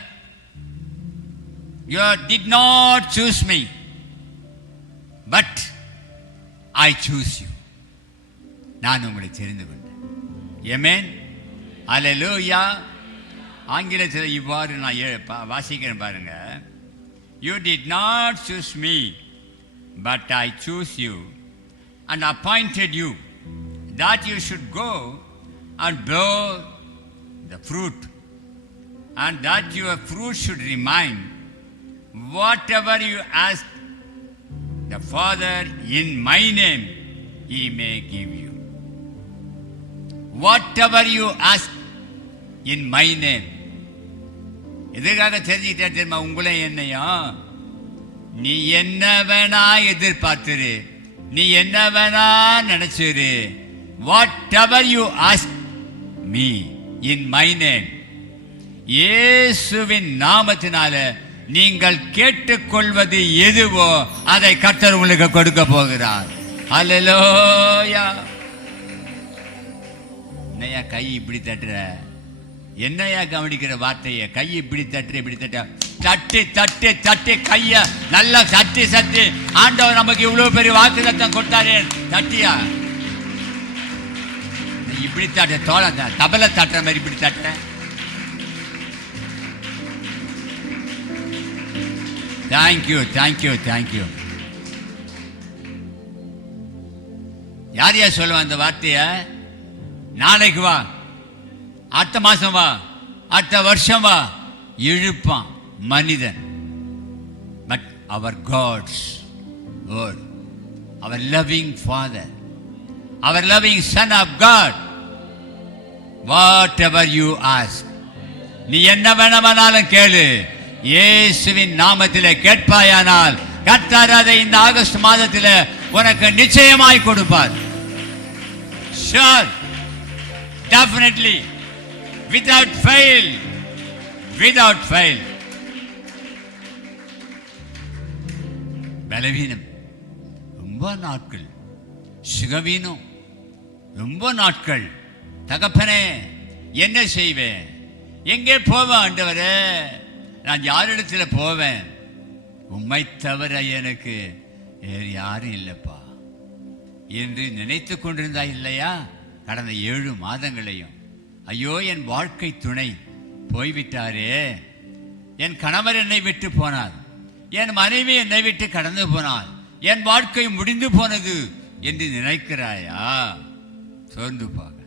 You did not choose me, but I choose you. நான் உங்களை தெரிந்து கொண்டேன். ஆமென், அல்லேலூயா. ஆங்கிலத்தில் இவ்வாறு நான் வாசிக்கிறேன் பாருங்க. You did not choose me, but I choose you and appointed you that you should go and bear the fruit, and that your fruit should remain. Whatever you ask the Father in my name, He may give you. Whatever you ask in my name. எதுக்காக தெரிஞ்சுக்கிட்டே தெரியுமா? உங்களை என்னையும் நீ என்ன வேணா எதிர்பார்த்துரு, நீ என்ன வேணா நினைச்சிரு. Whatever you ask me in my name, இயேசுவின் நாமத்தினால நீங்கள் கேட்டுக்கொள்வது எதுவோ அதை கர்த்தர் உங்களுக்கு கொடுக்க போகிறார். அல்லேலூயா. என்னையா கை இப்படி தட்டுற? என்னையா கவனிக்கிற வார்த்தையை? கை இப்படி தட்டுற, இப்படி தட்ட, தட்டி தட்டி தட்டி கைய நல்லா சட்டி சட்டி. ஆண்டவர் நமக்கு இவ்வளவு பெரிய வாக்குத்தத்தம் கொடுத்தாரே, தட்டியா? இப்படி தட்ட, தோள தபலை தட்டுற மாதிரி இப்படி தட்ட. Thank you thank you thank you. யார் யார் சொல்லுவா அந்த வார்த்தைய? நாளைக்கு வா, அடுத்த மாசம் வா, அடுத்த வருஷம் வா, இழுப்பான் மனிதன். பட் அவர் காட்ஸ் வேர்ட், அவர் லவ்விங் ஃபாதர், அவர் loving son of God, whatever you ask, நீ என்ன வேணுமானாலும் கேளு, இயேசுவின் நாமத்திலே கேட்பாயானால் கர்த்தர் அதை இந்த ஆகஸ்ட் மாதத்தில் உனக்கு நிச்சயமாய் கொடுப்பார். Sure, definitely, without fail, without fail. பலவீனம் ரொம்ப நாட்கள், சுகவீனம் ரொம்ப நாட்கள். தகப்பனே என்ன செய்வேன்? எங்கே போவேன் ஆண்டவரே? நான் யாரிடத்தில் போவேன்? உம்மை தவிர எனக்கு வேறு யாரும் இல்லைப்பா என்று நினைத்து கொண்டிருந்தா இல்லையா? கடந்த 7 மாதங்களையும் ஐயோ என் வாழ்க்கை துணை போய்விட்டாரே, என் கணவர் என்னை விட்டு போனார், என் மனைவி என்னை விட்டு கடந்து போனார், என் வாழ்க்கை முடிந்து போனது என்று நினைக்கிறாயா? சோர்ந்து போகாது.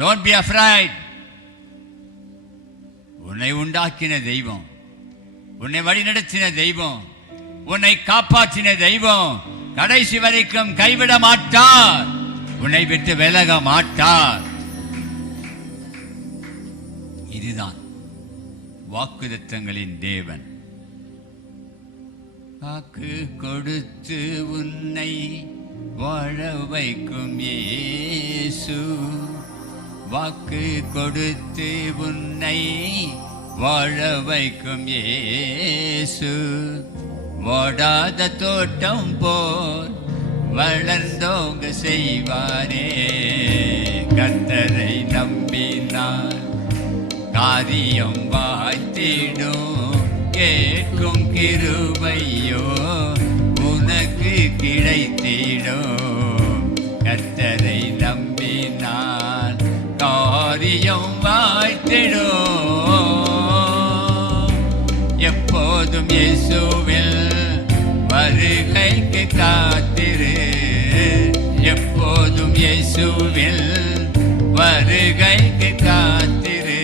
Don't be afraid. உன்னை உண்டாக்கின தெய்வம், உன்னை வழிநடத்தின தெய்வம், உன்னை காப்பாற்றின தெய்வம் கடைசி வரைக்கும் கைவிட மாட்டார், உன்னை விட்டு விலக மாட்டார். இதுதான் வாக்குத்தத்தங்களின் தேவன். வாக்கு கொடுத்து உன்னை வாழ வைக்கும் இயேசு, வாக்கு கொடுத்து உன்னை வாழ வைக்கும் இயேசு, வாடாத தோட்டம் போல் வளர்ந்தோங்க செய்வாரே. கர்த்தரை நம்பினார் காரியம் வாய்த்திடும், கேட்கும் கிருபையோ உனக்கு கிடைத்திடும். கர்த்தரை நம்பினார் காரியம் வாய்த்திடும். எப்போதும் இயேசுவில் வருகைக்கு காத்திரு, எப்போதும் இயேசுவில் வருகைக்கு காத்திரு.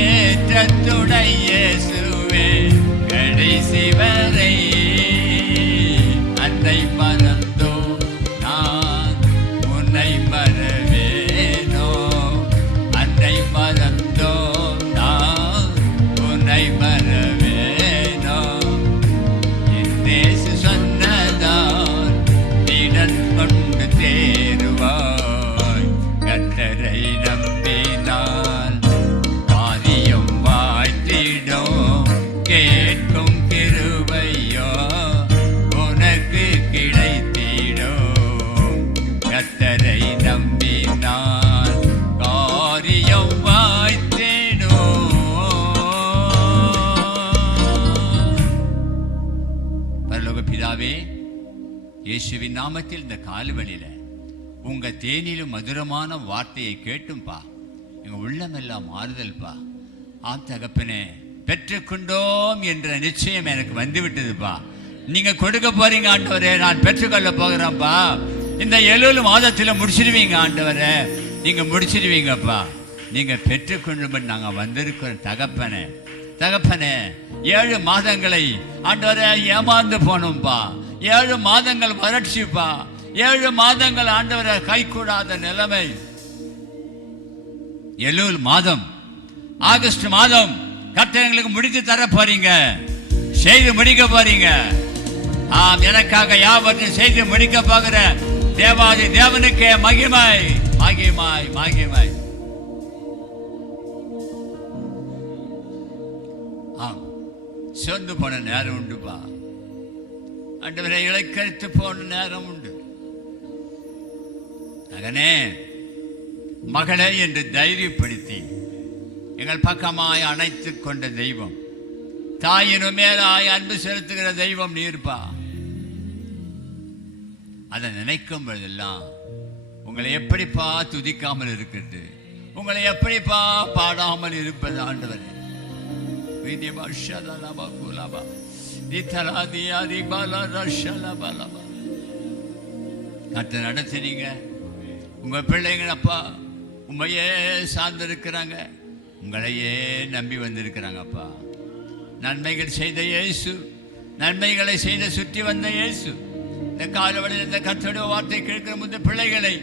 ஏற்ற துணை இயேசுவே கடைசி வரை. அன்னை மறந்தோ நான் உன்னை மறவேனோ, அன்னை மறந்தோ நான் உன்னை மறவேனோ. என் தேசு சொன்னதான் திடன் கொண்டு தேருவாய். கர்த்தரை நம்பினால் காரியம் வாய்த்திடும், கேட்கும் கிருபையோ உனக்கு கிடைத்திடும். கர்த்தரை நம்பினால் காரியம் வாய்த்திடும். பரலோக பிதாவே, இயேசுவின் நாமத்தில் இந்த காலவெளியில உங்க தேனிலும் மதுரமான வார்த்தையை கேட்டும்பா எங்க உள்ளமெல்லாம் மாறுதல்பா. ஆம் தகப்பனே, பெற்றுக்கொண்டோம் என்ற நிச்சயம் எனக்கு வந்துவிட்டதுப்பா. நீங்க கொடுக்க போறீங்க ஆண்டவரே, நான் பெற்றுக்கொள்ள போகிறேன்ப்பா. இந்த 7 மாதத்தில் முடிச்சிடுவீங்க ஆண்டவரே, நீங்க முடிச்சிடுவீங்கப்பா. நீங்க பெற்றுக்கொண்டு நாங்க வந்திருக்கிறோம் தகப்பனே. தகப்பனே, 7 மாதங்களை ஆண்டவரே ஏமாந்து போனோம்ப்பா. 7 மாதங்கள் வறட்சிப்பா, 7 மாதங்கள் ஆண்டவரை கைகூடாத நிலைமை. 7 மாதம், ஆகஸ்ட் மாதம் கர்த்தர் எங்களுக்கு முடித்து தர போறீங்க, செய்து முடிக்க போறீங்க. ஆம், எனக்காக யாவற்றையும் செய்து முடிக்க போகிற தேவாதி தேவனுக்கே மகிமை மகிமை மகிமை. ஆம், சொந்து போன நேரம் உண்டுப்பா ஆண்டவரை, இழைக்கழித்து போன நேரம் உண்டு. மகனே, மகளே என்று தைரியப்படுத்தி எங்கள் பக்கமாய் அணைத்து கொண்ட தெய்வம், தாயினும் மேலாய் அன்பு செலுத்துகிற தெய்வம் நீர்ப்பா. அதை நினைக்கும் பொழுதெல்லாம் உங்களை எப்படிப்பா துதிக்காமல் இருக்கிறது, உங்களை எப்படிப்பா பாடாமல் இருப்பது ஆண்டவரே. கர்த்தர் நடத்தினீங்க. உங்க பிள்ளைங்க அப்பா உண்மையே சார்ந்து இருக்கிறாங்க, உங்களையே நம்பி வந்திருக்கிறாங்கப்பா. நன்மைகள் செய்த இயேசு, நன்மைகளை செய்த சுற்றி வந்த இயேசு, இந்த காலவழியில் இந்த கர்த்தருடைய வார்த்தை கேட்கிற முந்த பிள்ளைகளை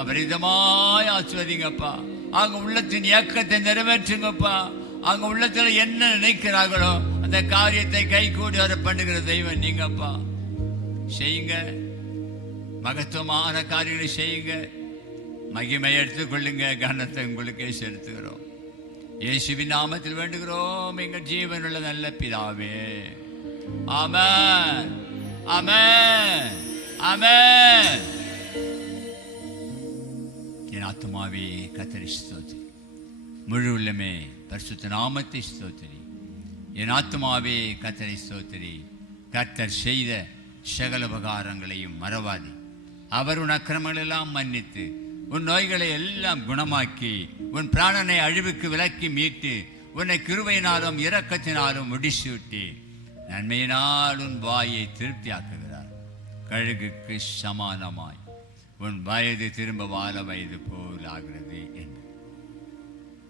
அபரிதமாய் ஆசிர்வதிங்கப்பா. அவங்க உள்ளத்தின் இயக்கத்தை நிறைவேற்றுங்கப்பா. அவங்க உள்ளத்தில் என்ன நினைக்கிறார்களோ அந்த காரியத்தை கைகூடி வர பண்ணுகிற தெய்வம் நீங்கப்பா. செய்யுங்க, மகத்துவமான காரியங்களை செய்யுங்க. மகிமை எடுத்துக்கொள்ளுங்க, கனத்தை உங்களுக்கே செலுத்துகிறோம். இயேசுவின் நாமத்தில் வேண்டுகிறோம் எங்கள் ஜீவனுள்ள நல்ல பிதாவே. ஆமென், ஆமென், ஆமென். என் ஆத்துமாவே கர்த்தரை ஸ்தோத்திரி, முழு உள்ளமே பரிசுத்த நாமத்தை ஸ்தோத்திரி. என் ஆத்துமாவே கர்த்தரை ஸ்தோத்திரி. கர்த்தர் செய்த சகல உபகாரங்களையும் மறவாதே. அவர் உன் அக்கிரமங்களெல்லாம் மன்னித்து உன் நோய்களை எல்லாம் குணமாக்கி உன் பிராணனை அழிவுக்கு விலக்கி மீட்டு உன்னை கிருபையினாலும் இரக்கத்தினாலும் முடிசூட்டி நன்மையினால் உன் வாயை திருப்தியாக்குகிறார். கழுகுக்கு சமானமாய் உன் வயது திரும்ப வாழ வயது போல் ஆகிறது என்று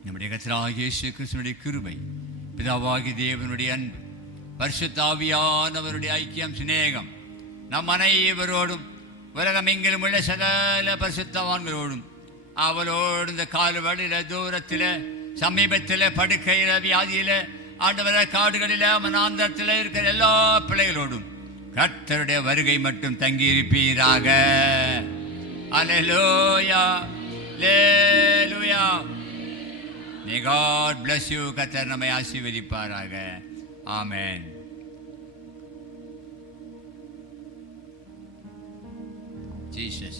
நம்முடைய கர்த்தராகிய இயேசு கிறிஸ்துவினுடைய கிருபை, பிதாவாகிய தேவனுடைய அன்பு, பரிசுத்த ஆவியானவருடைய ஐக்கியம், சிநேகம் நம் அனைவரோடும் உலகமெங்கிலும் உள்ள சகல பரிசுத்தவான்களோடும் அவளோடு இந்த கால்வழியில் தூரத்தில் சமீபத்தில் படுக்கையில் வியாதியில் ஆண்டவர காடுகளில் மனாந்தரத்தில் இருக்கிற எல்லா பிள்ளைகளோடும் கர்த்தருடைய வருகை மட்டும் தங்கியிருப்பீராக. அல்லேலூயா, அல்லேலூயா. May God bless you. கர்த்தர் நம்மை ஆசீர்வதிப்பாராக. ஆமென். Jesus.